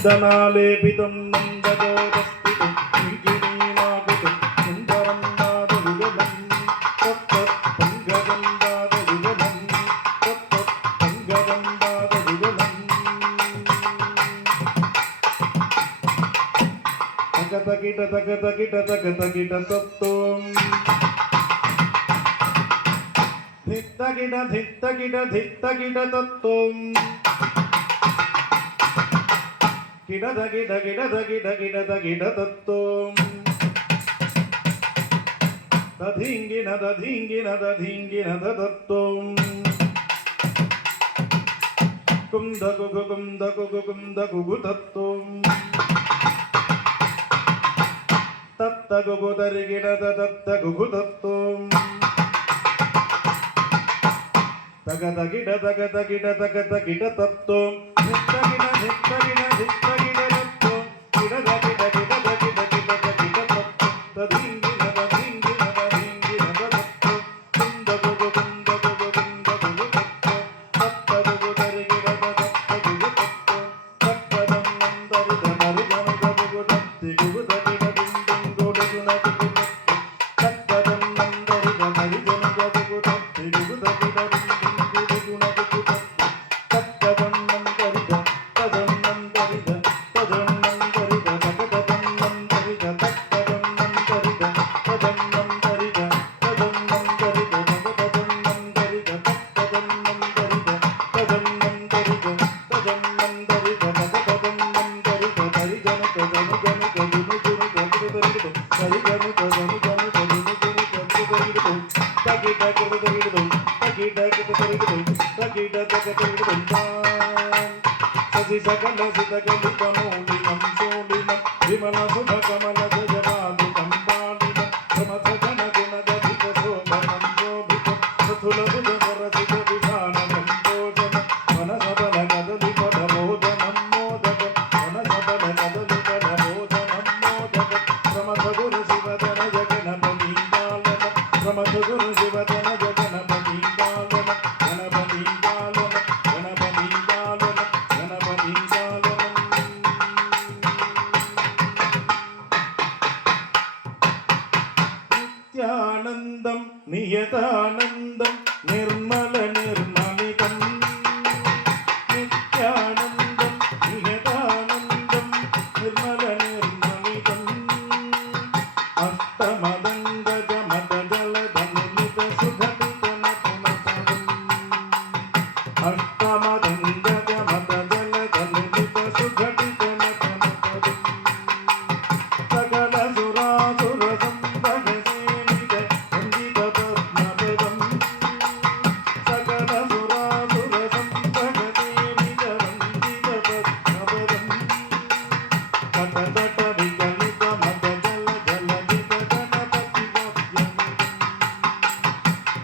వందనాలేపితం నందగోరస్థితం గిరినాభితం సుందరం నాద విజలం కొత్త పంగజం నాద విజలం కొత్త పంగజం నాద విజలం తగతగిట తగతగిట తగతగిట తత్వం ధిత్తగిట ధిత్తగిట తత్వం ಗಿಡದ ಗಿಡ ಗಿಡದ ಗಿಡ ಗಿಡದ ಗಿಡ ತತ್ತೋ ದಿಂಗಿನ ದಿಂಗಿನ ದಿಂಗಿನ ದತ್ತೋ ಕುಂದ ಕುಗು ಕುಂದ ಕುಗು ಕುಂದ ಕುಗು ತತ್ತೋ ತತ್ತ ಗುಗು ತರಿಗಿಡದ ತತ್ತ ಗುಗು ತತ್ತೋ ತಗದ ಗಿಡ ತಗದ ಗಿಡ ತಗದ ಗಿಡ ತತ್ತೋ ನಿತ್ತ ಗಿಡ ನಿತ್ತ ಗಿಡ ನಿತ್ತ సజి సగల సుతగ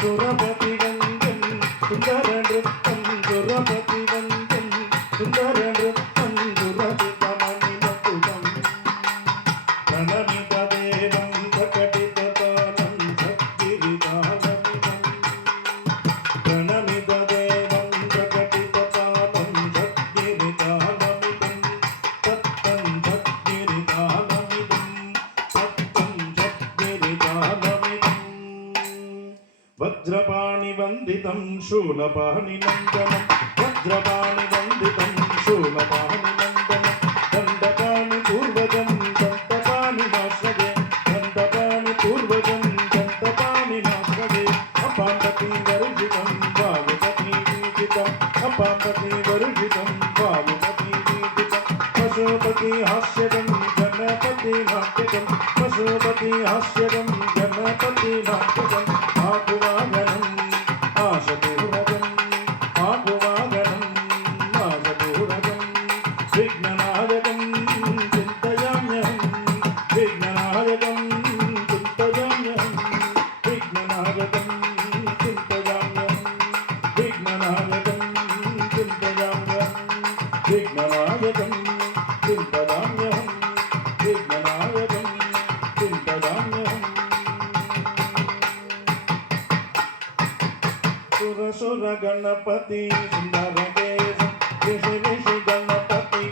సురభ वज्रपाणि वन्दितं शूलपाणि वज्रपाणिवन्दितं वज्रपाणि वज्रपाणिवन्दितं शूलपाणि दण्डपाणि पूर्वजं दण्डपाणि भाषजे दण्डपाणि पूर्वजं भाष्यकं गणपतिभाष्यकं भागवाहनम् ಸುರ ಗಣಪತಿ ಸುಂದರ ಕೇಶ ಋಷಿ ಋಷಿ ಗಣಪತಿ